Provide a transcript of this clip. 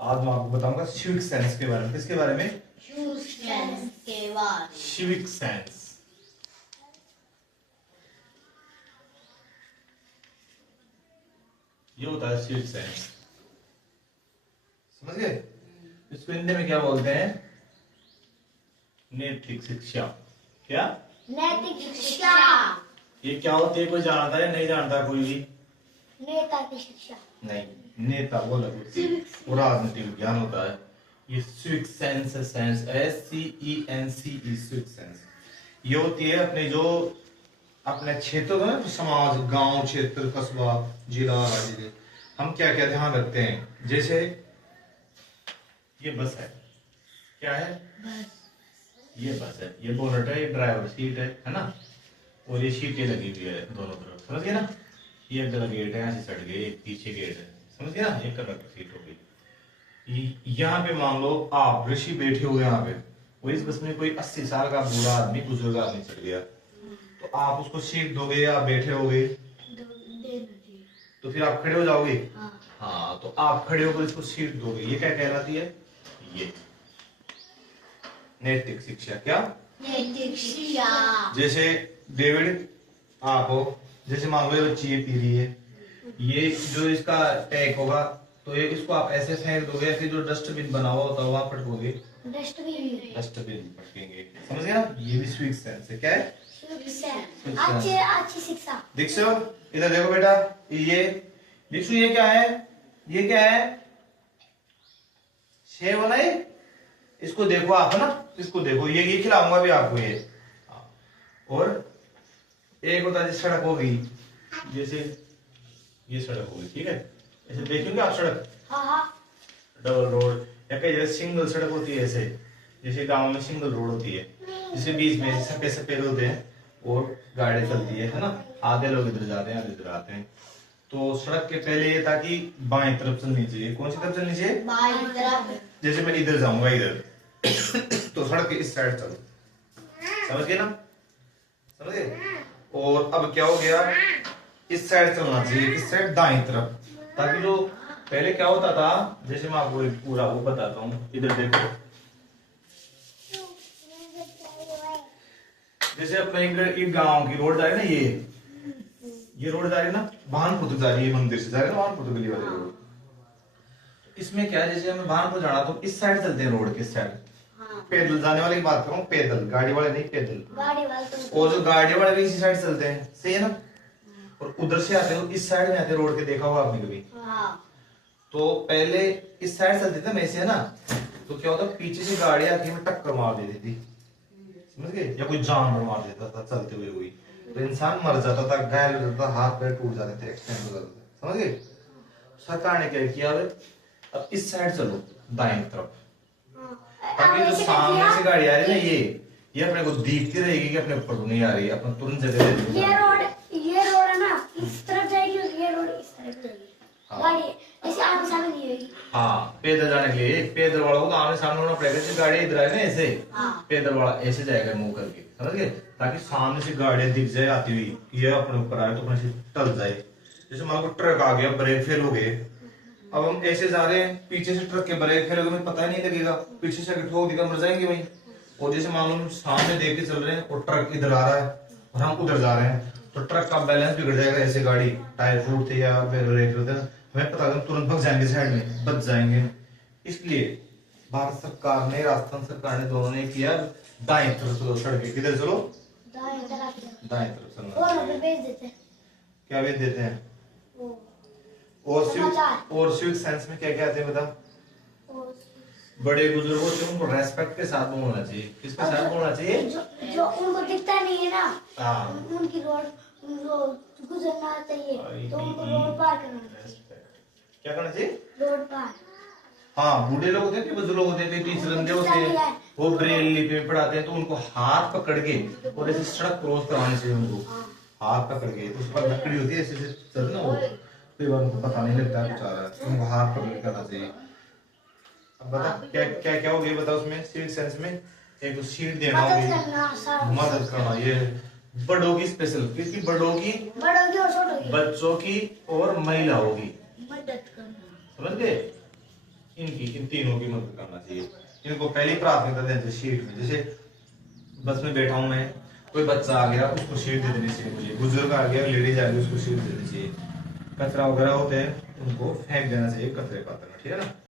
आज मैं आपको बताऊंगा सिविक सेंस के बारे में। किसके बारे में? Civic sense. ये होता है सिविक सेंस, समझ गए? इसको हिंदी में क्या बोलते हैं? नैतिक शिक्षा। क्या? नैतिक शिक्षा। ये क्या होती है? कोई जानता है? नहीं जानता कोई भी? नेता की शिक्षा नहीं, नेता वो अलग होती है, वो राजनीतिक विज्ञान होता है। ये civic sense, sense SCENCE, civic sense ये होती है अपने जो अपने क्षेत्र में ना, समाज, गांव, क्षेत्र, कस्बा, जिला, राज्य, हम क्या क्या ध्यान रखते हैं। जैसे ये बस है, क्या है? ये बस है, ये बोनट है, ये ड्राइवर सीट है ना, और ये सीटें लगी हुई है दोनों तरफ, समझ गए ना? ये अगला गेट है, ऐसे सट गए, एक पीछे गेट है, समझ गए ना? ये कंडक्टर सीट हो गई। यहाँ पे मान लो आप ऋषि बैठे हुए यहाँ पे, और इस बस में कोई 80 साल का बूढ़ा आदमी, बुजुर्ग आदमी चढ़ गया, तो आप उसको सीट दोगे या बैठे होगे? तो फिर आप खड़े हो जाओगे। हाँ, तो आप खड़े होकर इसको सीट दोगे, ये क्या कहलाती है? ये नैतिक शिक्षा। क्या? नैतिक शिक्षा। जैसे डेविड आप हो, जैसे मान लो ये बच्ची ये पी रही है, ये जो इसका टैग होगा तो ये इसको आप ऐसे फेंक दोगे, फिर जो डस्टबिन बना हुआ होता है वहां पटकोगे, डस्टबिन पटकेंगे, समझ गए ना? ये भी सिविक सेंस है। क्या है? अच्छी शिक्षा। दीक्षु इधर देखो बेटा, ये दीक्षु ये क्या है? ये क्या है? सेब है, इसको देखो आप, है ना? इसको देखो, ये खिलाऊंगा भी आपको ये। और एक होता है सड़क होगी, जैसे ये सड़क होगी, ठीक है? ऐसे देखेंगे आप सड़क, डबल रोड, या कई जगह सिंगल सड़क होती है, ऐसे जैसे गांव में सिंगल रोड होती है, जिसके बीच में सफेद सफेद होते हैं और गाड़ी चलती है ना? आधे लोग इधर जाते हैं, आधे इधर आते हैं। तो सड़क के पहले ये था कि बाएं तरफ चलनी चाहिए। कौन सी तरफ चलनी चाहिए? बाएं तरफ। जैसे मैं इधर जाऊंगा इधर तो सड़क के इस साइड चलो, समझ गए ना? समझ गए? और अब क्या हो गया, इस साइड चलना चाहिए, इस साइड दाएं तरफ, ताकि जो पहले क्या होता था, जैसे मैं आपको एक पूरा वो बताता हूँ, इधर देखो, जैसे अपने एक गांव की रोड जा रही है ना, ये रोड जा रही है ना, भानपुर जा रही है, मंदिर से जा रही है ना भानपुर गली वाली रोड। इसमें क्या है, जैसे हमें भानपुर जाना तो इस साइड चलते हैं, रोड के साइड। पैदल जाने वाले की बात करूं, पैदल, गाड़ी वाले नहीं, पैदल। गाड़ी वाले तो और जो गाड़ी वाले भी इसी साइड चलते हैं, सही है ना? और उधर से आते हो, इस साइड में आते रोड के, देखा होगा आपने कभी? तो पहले इस साइड चलते थे, वैसे है ना, तो क्या होता, पीछे से गाड़ी आके में टक्कर मार देती थी, समझ गए? या कोई जानवर मार देता था चलते हुए कोई, तो इंसान मर जाता था, घायल हो जाता था, हाथ पैर टूट जाते थे, एक्सीडेंट हो जाते थे, समझ गए? सरकार ने क्या किया, अब इस साइड चलो, दाएं तरफ, ताकि जो सामने से गाड़ी आ रही है ना, ये अपने को दिखती रहेगी कि अपने ऊपर तो नहीं आ रही है, अपना तुरंत जगह दे देगी। ये रोड है ना, इस तरफ जाएगी और ये रोड इस तरफ जाएगी। गाड़ी ऐसे आगे सामने नहीं होगी। हाँ, पैदल जाने के लिए पैदल वाला को तो आमने सामने होना पड़ेगा, जैसे गाड़ी इधर आए ना ऐसे, पैदल वाला ऐसे जाएगा मुंह करके, समझ गए? ताकि सामने से गाड़ियां दिख जाए आती हुई, ये अपने ऊपर आए तो अपने से टल जाए। जैसे मान लो ट्रक आ गया, ब्रेक फेल हो गए, अब हम ऐसे जा रहे हैं, पीछे से ट्रक के ब्रेक फेल हो गए, पता ही नहीं लगेगा, पीछे से ठोक देगा, मर जाएंगे वहीं। और जैसे मान लो हम सामने देख के चल रहे हैं और ट्रक इधर आ रहा है और हम उधर जा रहे हैं, तो ट्रक का बैलेंस बिगड़ जाएगा, ऐसे गाड़ी टायर फूटते या ब्रेक होते हैं, हमें पता है, तुरंत भग जाएंगे, साइड में बच जाएंगे। इसलिए भारत सरकार ने, राजस्थान सरकार ने, दोनों ने किया, दाएं तरफ चलो, सड़क किधर चलो, दाएं तरफ चलना। और भेज देते हैं, क्या भेज देते हैं? और सिविक सेंस में क्या क्या आते हैं बता? बड़े बुजुर्ग होते हैं, उनको रेस्पेक्ट के साथ बोलना चाहिए। किसके साथ बोलना चाहिए? जो उनको दिखता नहीं है ना, उनकी रोड गुजरना चाहिए, तो उनको रोड पार करना चाहिए। क्या करना चाहिए? रोड पार। हाँ, बूढ़े लोग होते हैं कि बुजुर्ग होते हैं, टीचर लंदे होते हैं, वो ब्रेल लिपि में पढ़ाते हैं, तो उनको हाथ पकड़ के और ऐसे सड़क क्रॉस करानी चाहिए, उनको हाथ पकड़ के, उस पर लकड़ी होती है, ऐसे चलते ना वो, कई बार उनको पता नहीं लगता कुछ आ रहा है, उनको हाथ पकड़ के करना चाहिए। अब बता क्या क्या क्या हो गया, बता उसमें सिविक सेंस में? एक तो सीट देना होगी, मदद करना, ये बड़ों की स्पेशल, किसकी? बड़ों की और छोटों की, बच्चों की और महिलाओं की मदद करना, समझ गए? इन तीनों की मदद करना चाहिए। इनको पहली प्राथमिकता देनी चाहिए शीट में। जैसे बस में बैठा हूं मैं, कोई बच्चा आ गया उसको शीट दे देनी चाहिए मुझे, बुजुर्ग आ गया लेडीज आ गई उसको शीट दे देनी चाहिए, कचरा वगैरह होते हैं उनको फेंक देना चाहिए कचरे पात्र में, ठीक है ना।